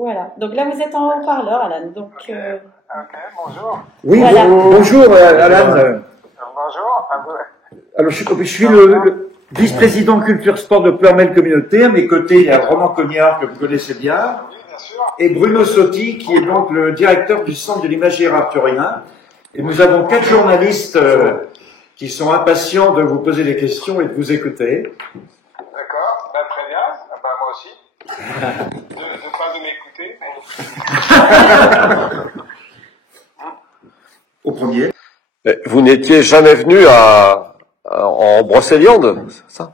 Voilà. Donc là, vous êtes en haut-parleur, Alan. Donc, Ok, bonjour. Oui, voilà. bonjour Alan. Bonjour. Alors je suis le vice-président culture sport de Pleurmel Communauté. À mes côtés, il y a Ronan Cognard que vous connaissez bien, Oui, bien sûr. et Bruno Sotti qui est donc le directeur du Centre de l'imaginaire arthurien. Et nous avons 4 journalistes qui sont impatients de vous poser des questions et de vous écouter. D'accord, très bien. Moi aussi. De pas de m'écouter. Au premier. Vous n'étiez jamais venu en Brocéliande, c'est ça?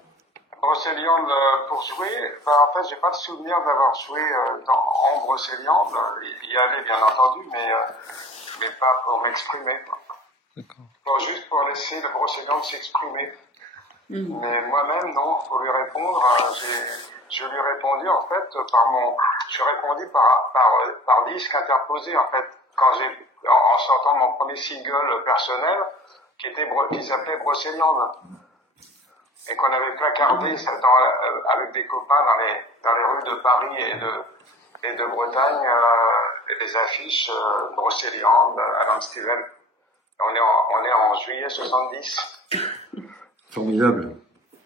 Brocéliande pour jouer. En fait, j'ai pas le souvenir d'avoir joué en Brocéliande. Y aller, bien entendu, mais pas pour m'exprimer. Juste pour laisser le Brocéliande s'exprimer. Mais moi-même, non, pour lui répondre, je lui ai répondu en fait je répondis par disque interposé en fait en sortant mon premier single personnel qui s'appelait Brocéliande et qu'on avait placardé avec des copains dans les rues de Paris et de Bretagne et des affiches Brocéliande, Adam Steven. On est en juillet 70. Formidable.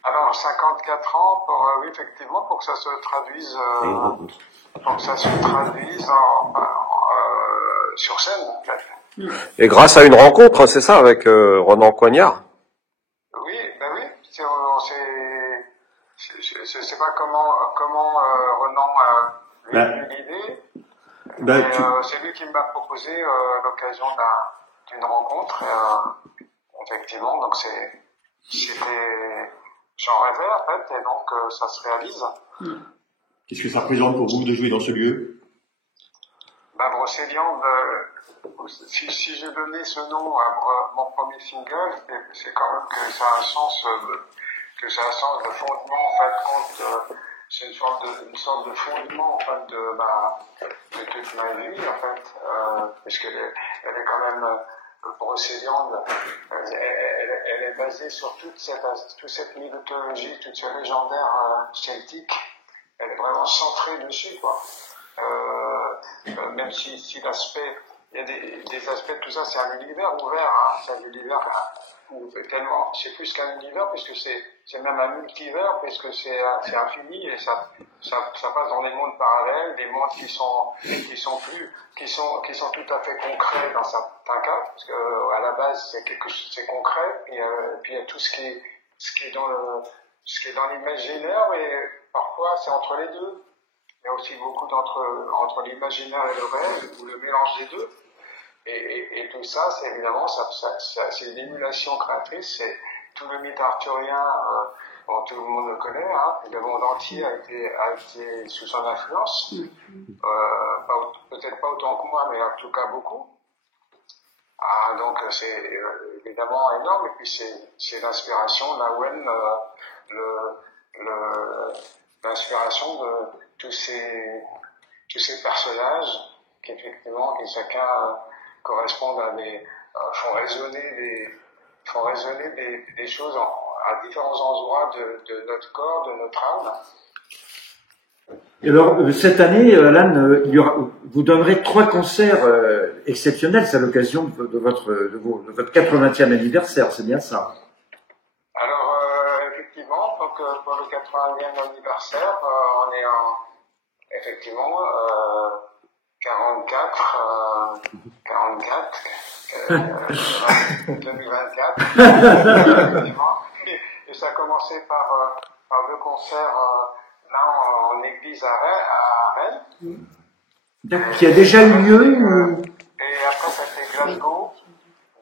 Alors, 54 ans, oui, effectivement, pour que ça se traduise, sur scène, en fait. Et grâce à une rencontre, c'est ça, avec Ronan Cognard? Oui, je sais pas comment Ronan a eu l'idée, mais c'est lui qui m'a proposé l'occasion d'une rencontre, effectivement, donc j'en rêvais en fait, et donc ça se réalise. Qu'est-ce que ça représente pour vous de jouer dans ce lieu? Brocéliande, si j'ai donné ce nom à mon premier single, c'est quand même que ça a un sens de fondement en fait, c'est une sorte de fondement en fait de toute ma vie en fait, puisqu'elle est quand même Brocéliande, elle est basée sur toute cette mythologie, toute cette légendaire celtique. Elle est vraiment centrée dessus, quoi. Même si l'aspect, il y a des aspects, tout ça, c'est un univers ouvert, hein, c'est un univers tellement, c'est plus qu'un univers, puisque c'est même un multivers, puisque c'est infini, et ça passe dans des mondes parallèles, des mondes qui sont tout à fait concrets dans certains cas, parce que à la base c'est concret, puis il y a tout ce qui est dans l'imaginaire, et parfois c'est entre les deux. Il y a aussi beaucoup entre l'imaginaire et le réel, ou le mélange des deux. Et tout ça, c'est évidemment, c'est une émulation créatrice, c'est tout le mythe arthurien, tout le monde le connaît, hein, le monde entier a été sous son influence, peut-être pas autant que moi, mais en tout cas beaucoup. Donc c'est évidemment énorme, et puis c'est l'inspiration, l'inspiration de tous ces personnages qui effectivement, qui chacun correspondent font résonner des choses à différents endroits de notre corps, de notre âme. Et alors, cette année, Alan, vous donnerez 3 concerts exceptionnels, c'est à l'occasion de votre 80e anniversaire, c'est bien ça? Alors, effectivement, donc pour le 80e anniversaire, on est effectivement 2024, effectivement. Et ça a commencé par 2 concerts là en église à Rennes. Qui a déjà eu lieu Et après, c'était Glasgow.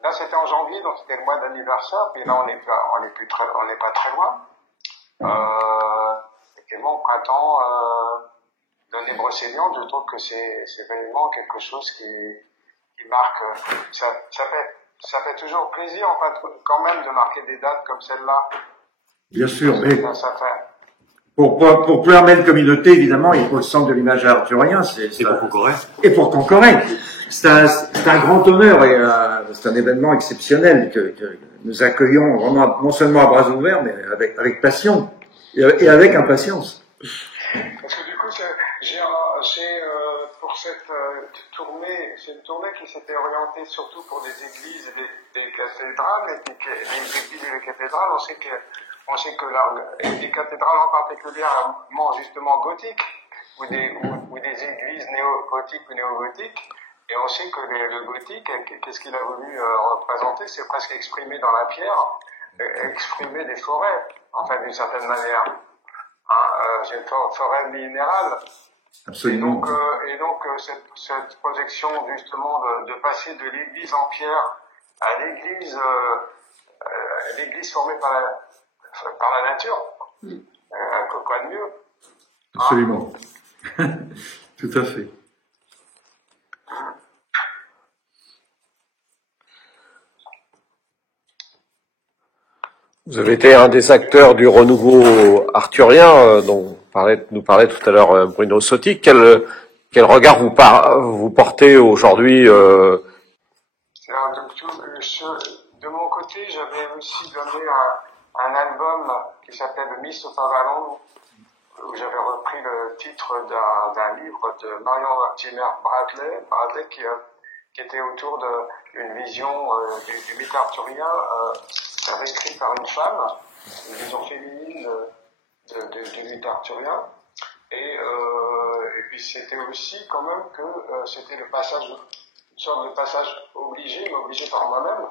Là, c'était en janvier, donc c'était le mois d'anniversaire. Puis là, on n'est pas très loin. Effectivement, au printemps, donner Brocéliande, je trouve que c'est vraiment quelque chose qui marque. Ça fait toujours plaisir, en fait, quand même, de marquer des dates comme celle-là. Bien sûr, mais Ça fait. Pour Pleurmel Communauté, évidemment, il faut le centre de l'image arthurien. C'est pour Concoré. Et pour Concoré. C'est un grand honneur et c'est un événement exceptionnel que nous accueillons vraiment, non seulement à bras ouverts, mais avec passion et avec impatience. Parce que du coup, cette tournée, c'est une tournée qui s'était orientée surtout pour des églises et des cathédrales, et puis les églises et les cathédrales, on sait que les cathédrales en particulièrement justement gothiques, ou des églises néo-gothiques ou néo-gothiques, et on sait que le gothique, qu'est-ce qu'il a voulu représenter, c'est presque exprimer dans la pierre, exprimer des forêts, en fait, d'une certaine manière. C'est une forêt minérale. Absolument. Et donc cette projection justement de passer de l'église en pierre à l'église formée par la nature, quoi de mieux? Absolument. Tout à fait. Vous avez été un des acteurs du renouveau arthurien dont nous parlait tout à l'heure Bruno Sotti. Quel regard vous portez aujourd'hui De mon côté, j'avais aussi donné un album qui s'appelle Mists of Avalon, où j'avais repris le titre d'un livre de Marion Wertheimer Bradley qui était autour d'une vision du mythe arthurien écrit par une femme, une vision féminine du mythe arthurien. Et puis c'était aussi quand même que c'était une sorte de passage obligé par moi-même,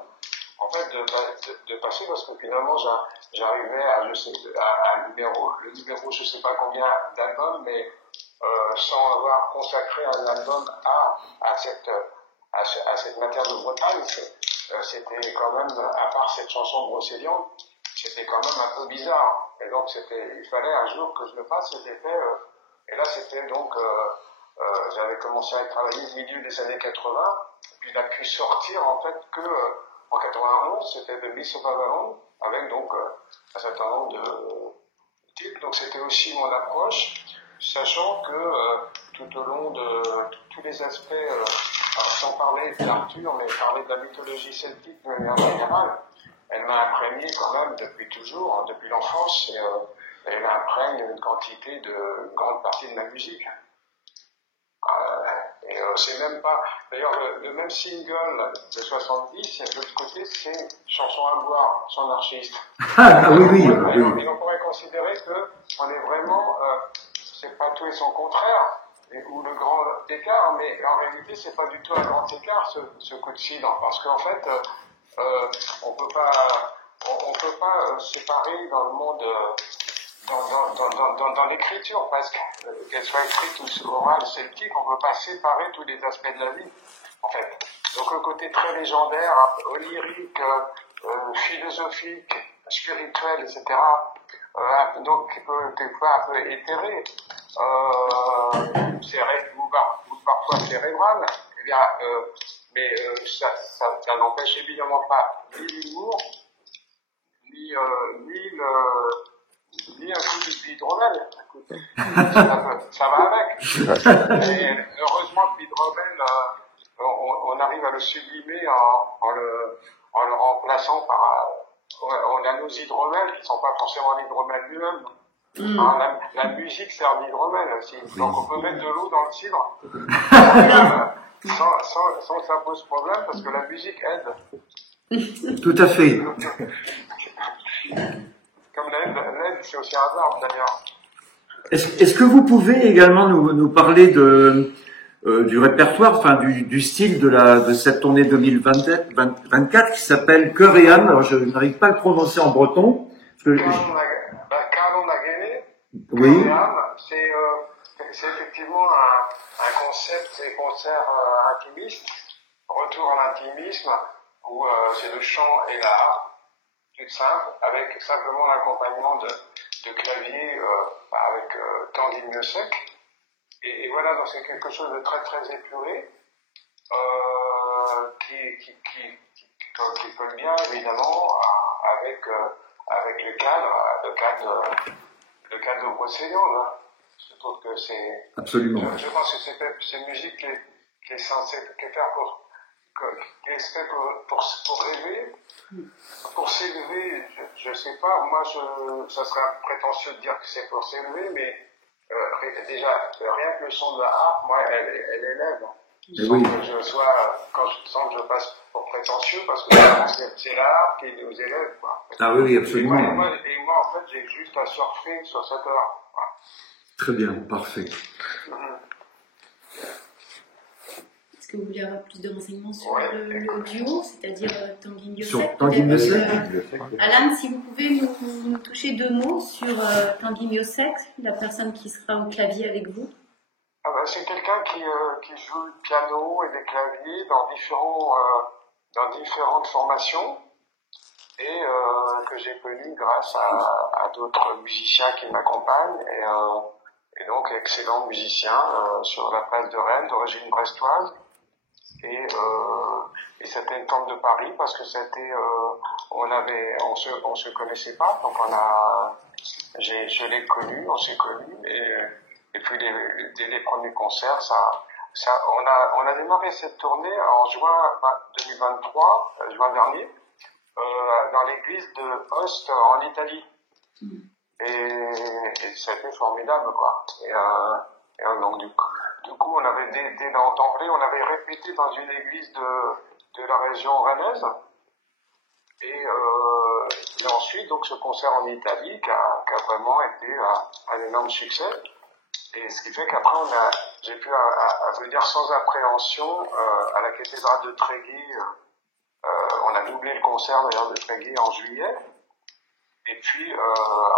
en fait, de passer, parce que finalement j'arrivais à le numéro je sais pas combien d'albums, mais sans avoir consacré un album à cette matière de Bretagne. C'était quand même, à part cette chanson de Brocéliande, c'était quand même un peu bizarre. Et donc il fallait un jour que je le fasse, et là c'était donc, j'avais commencé à travailler au milieu des années 80, puis il a pu sortir en fait que en 91, c'était The Mists of Avalon, avec donc un certain nombre de titres. Donc c'était aussi mon approche, sachant que tout au long de tous les aspects, sans parler d'Arthur, mais parler de la mythologie celtique de manière générale, elle m'a imprégné quand même depuis toujours, depuis l'enfance, et elle m'imprègne une grande partie de ma musique. Et c'est même pas, d'ailleurs le même single de 70, de l'autre côté c'est Chanson à boire, son anarchiste. Oui. Et on pourrait considérer que on est vraiment, c'est pas tout et son contraire, ou le grand écart, mais en réalité c'est pas du tout un grand écart ce coup de cidre, parce qu'en fait on peut pas séparer dans le monde dans l'écriture, parce qu'elle soit écrite ou orale, celtique, on ne peut pas séparer tous les aspects de la vie, en fait. Donc le côté très légendaire, onirique, philosophique, spirituel, etc., donc quelquefois un peu éthéré, ou parfois cérébral, eh bien, mais ça n'empêche évidemment pas ni l'humour, ni un coup d'hydromel. Ça va avec. Et heureusement que l'hydromel, on arrive à le sublimer en le remplaçant par... On a nos hydromels qui ne sont pas forcément l'hydromel lui-même. La musique, c'est un hydromel aussi. Donc on peut mettre de l'eau dans le cidre sans que ça pose problème, parce que la musique aide. Tout à fait. Comme l'aide, c'est aussi un verbe d'ailleurs. Est-ce que vous pouvez également nous parler du répertoire, enfin du style de cette tournée 2024 qui s'appelle Cœur et âme. Alors je n'arrive pas à le prononcer en breton. Carlo Nagene, oui. Cœur et âme, c'est effectivement un concept, c'est concert intimiste, retour à l'intimisme, où c'est le chant et l'art. Tout simple, avec simplement l'accompagnement de clavier avec Tanguy Miossec. Et voilà, donc c'est quelque chose de très très épuré, qui colle bien évidemment avec le cadre de Brocéliande. Je trouve que c'est... Absolument. Je pense que c'est une musique qui est censée faire pour rêver, pour s'élever, je sais pas, moi ça serait prétentieux de dire que c'est pour s'élever, mais déjà, rien que le son de la harpe, moi, elle élève. Oui. Sans que je passe pour prétentieux, parce que c'est la harpe qui nous élève, quoi. Ah oui, absolument. Et moi, en fait, j'ai juste à surfer sur cette harpe. Voilà. Très bien, parfait. Est-ce que vous voulez avoir plus de renseignements sur le duo, c'est-à-dire Tanguy Miossec? Sur Tanguy Miossec. Alan, si vous pouvez nous toucher 2 mots sur Tanguy Miossec, la personne qui sera au clavier avec vous. Ah ben, c'est quelqu'un qui joue le piano et les claviers dans différentes formations et que j'ai connu grâce à d'autres musiciens qui m'accompagnent et donc excellent musicien sur la place de Rennes d'origine brestoise et c'était une forme de Paris parce que c'était on se connaissait pas donc je l'ai connu, on s'est connu et puis dès les premiers concerts, on a démarré cette tournée en juin 2023, juin dernier, dans l'église de Host en Italie. Et ça a été formidable, quoi. Et donc du coup, on avait dès d'emblée, on avait répété dans une église de la région rennaise. Et ensuite, donc ce concert en Italie qui a vraiment été un énorme succès. Et ce qui fait qu'après, j'ai pu venir sans appréhension à la cathédrale de Tréguier. On a doublé le concert d'ailleurs de Tréguier en juillet. Et puis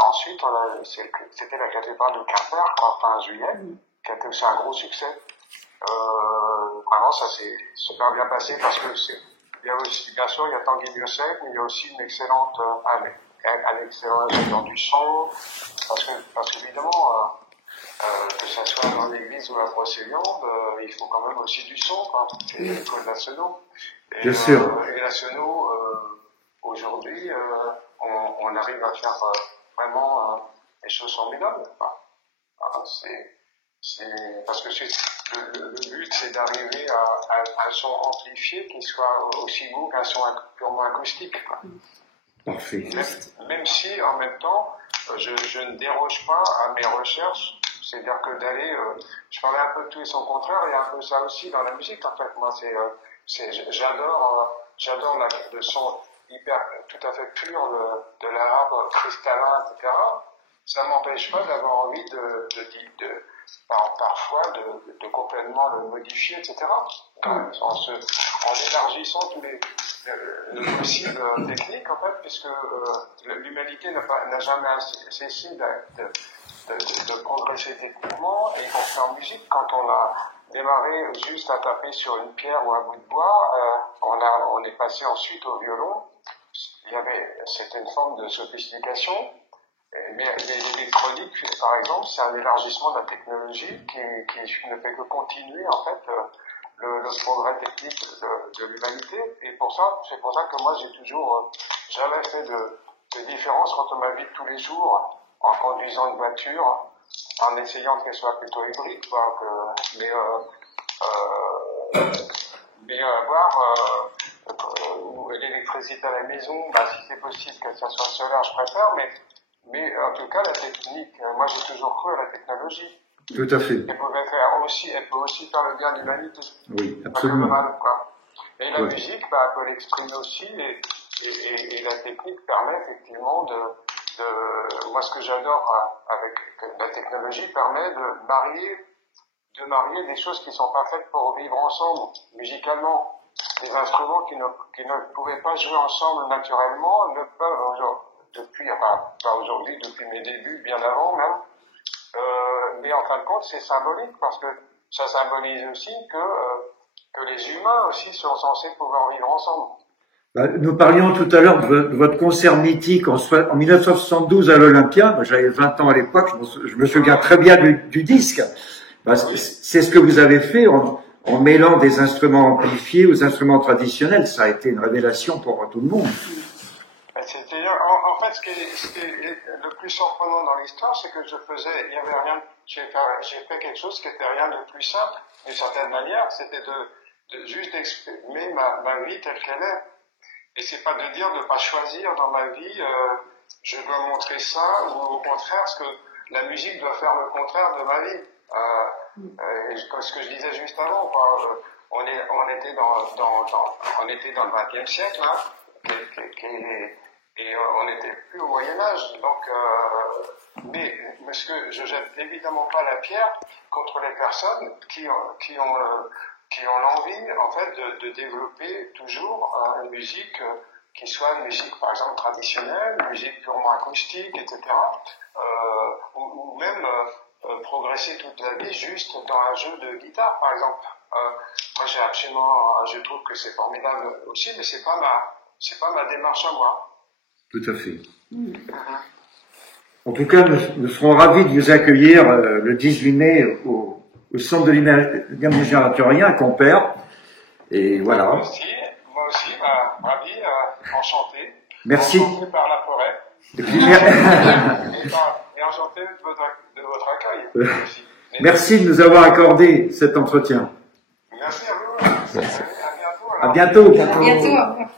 ensuite, c'était la cathédrale de Quimper, fin juillet, qui a été aussi un gros succès. Vraiment, ça s'est super bien passé parce que il y a aussi, bien sûr, il y a Tanguy Miossec, mais il y a aussi un excellent ingénieur du son, parce qu'évidemment, que ça soit dans l'église ou la Brocéliande, il faut quand même aussi du son, quand c'est l'école nationaux. Bien sûr. Et nationaux, aujourd'hui, on arrive à faire vraiment des choses formidables. Parce que le but, c'est d'arriver à un son amplifié qui soit aussi beau qu'un son purement acoustique. Quoi. Parfait. Même si, en même temps, je ne déroge pas à mes recherches. C'est-à-dire que je parlais un peu de tout et son contraire, il y a un peu ça aussi dans la musique, en fait. Moi, j'adore le son tout à fait pur de l'arabe cristallin, etc. Ça m'empêche pas d'avoir envie parfois de complètement le modifier, etc. En élargissant tous le possible technique, en fait, puisque l'humanité n'a jamais cessé de progresser techniquement, y compris en musique. Quand on a démarré juste à taper sur une pierre ou un bout de bois, on est passé ensuite au violon. C'était une forme de sophistication. Mais l'électronique, par exemple, c'est un élargissement de la technologie qui ne fait que continuer, en fait, le progrès technique de l'humanité. Et c'est pour ça que moi, j'ai toujours jamais fait de différence entre ma vie de tous les jours en conduisant une voiture, en essayant qu'elle soit plutôt hybride, mais avoir l'électricité à la maison, si c'est possible que ça soit solaire, je préfère, mais en tout cas, la technique, moi j'ai toujours cru à la technologie. Tout à fait. Elle peut aussi faire le bien de l'humanité. Oui, absolument. Pas que le mal, quoi. Et la musique, elle peut l'exprimer aussi, et la technique permet effectivement moi ce que j'adore avec la technologie permet de marier des choses qui sont pas faites pour vivre ensemble, musicalement. Des instruments qui ne pouvaient pas jouer ensemble naturellement ne peuvent aujourd'hui, pas aujourd'hui, depuis mes débuts, bien avant même. Mais en fin de compte, c'est symbolique parce que ça symbolise aussi que les humains aussi sont censés pouvoir vivre ensemble. Nous parlions tout à l'heure de votre concert mythique en 1972 à l'Olympia. Moi, j'avais 20 ans à l'époque, je me souviens très bien du disque. C'est ce que vous avez fait en mêlant des instruments amplifiés aux instruments traditionnels. Ça a été une révélation pour tout le monde. En fait, ce qui est le plus surprenant dans l'histoire, c'est que j'ai fait quelque chose qui était rien de plus simple, d'une certaine manière, c'était de juste exprimer ma vie telle qu'elle est. Et c'est pas de dire de pas choisir dans ma vie, je dois montrer ça, ou au contraire, la musique doit faire le contraire de ma vie. Comme ce que je disais juste avant, quoi. On était dans le XXe siècle, hein, et on n'était plus au Moyen-Âge. Donc, mais ce que je jette évidemment pas la pierre contre les personnes qui ont l'envie, en fait, de développer toujours une musique qui soit une musique, par exemple, traditionnelle, une musique purement acoustique, etc. Ou même progresser toute la vie juste dans un jeu de guitare, par exemple. Moi, je trouve que c'est formidable aussi, mais c'est pas ma démarche à moi. Tout à fait. En tout cas, nous serons ravis de vous accueillir le 18 mai au centre de l'imagerie arthurien à Quimper. Et voilà. Moi aussi, ravi, enchanté. Merci. Enchanté par la forêt. Et puis, et enchanté de votre accueil. Aussi. Merci de nous avoir accordé cet entretien. Merci à vous. À bientôt. À bientôt. À bientôt.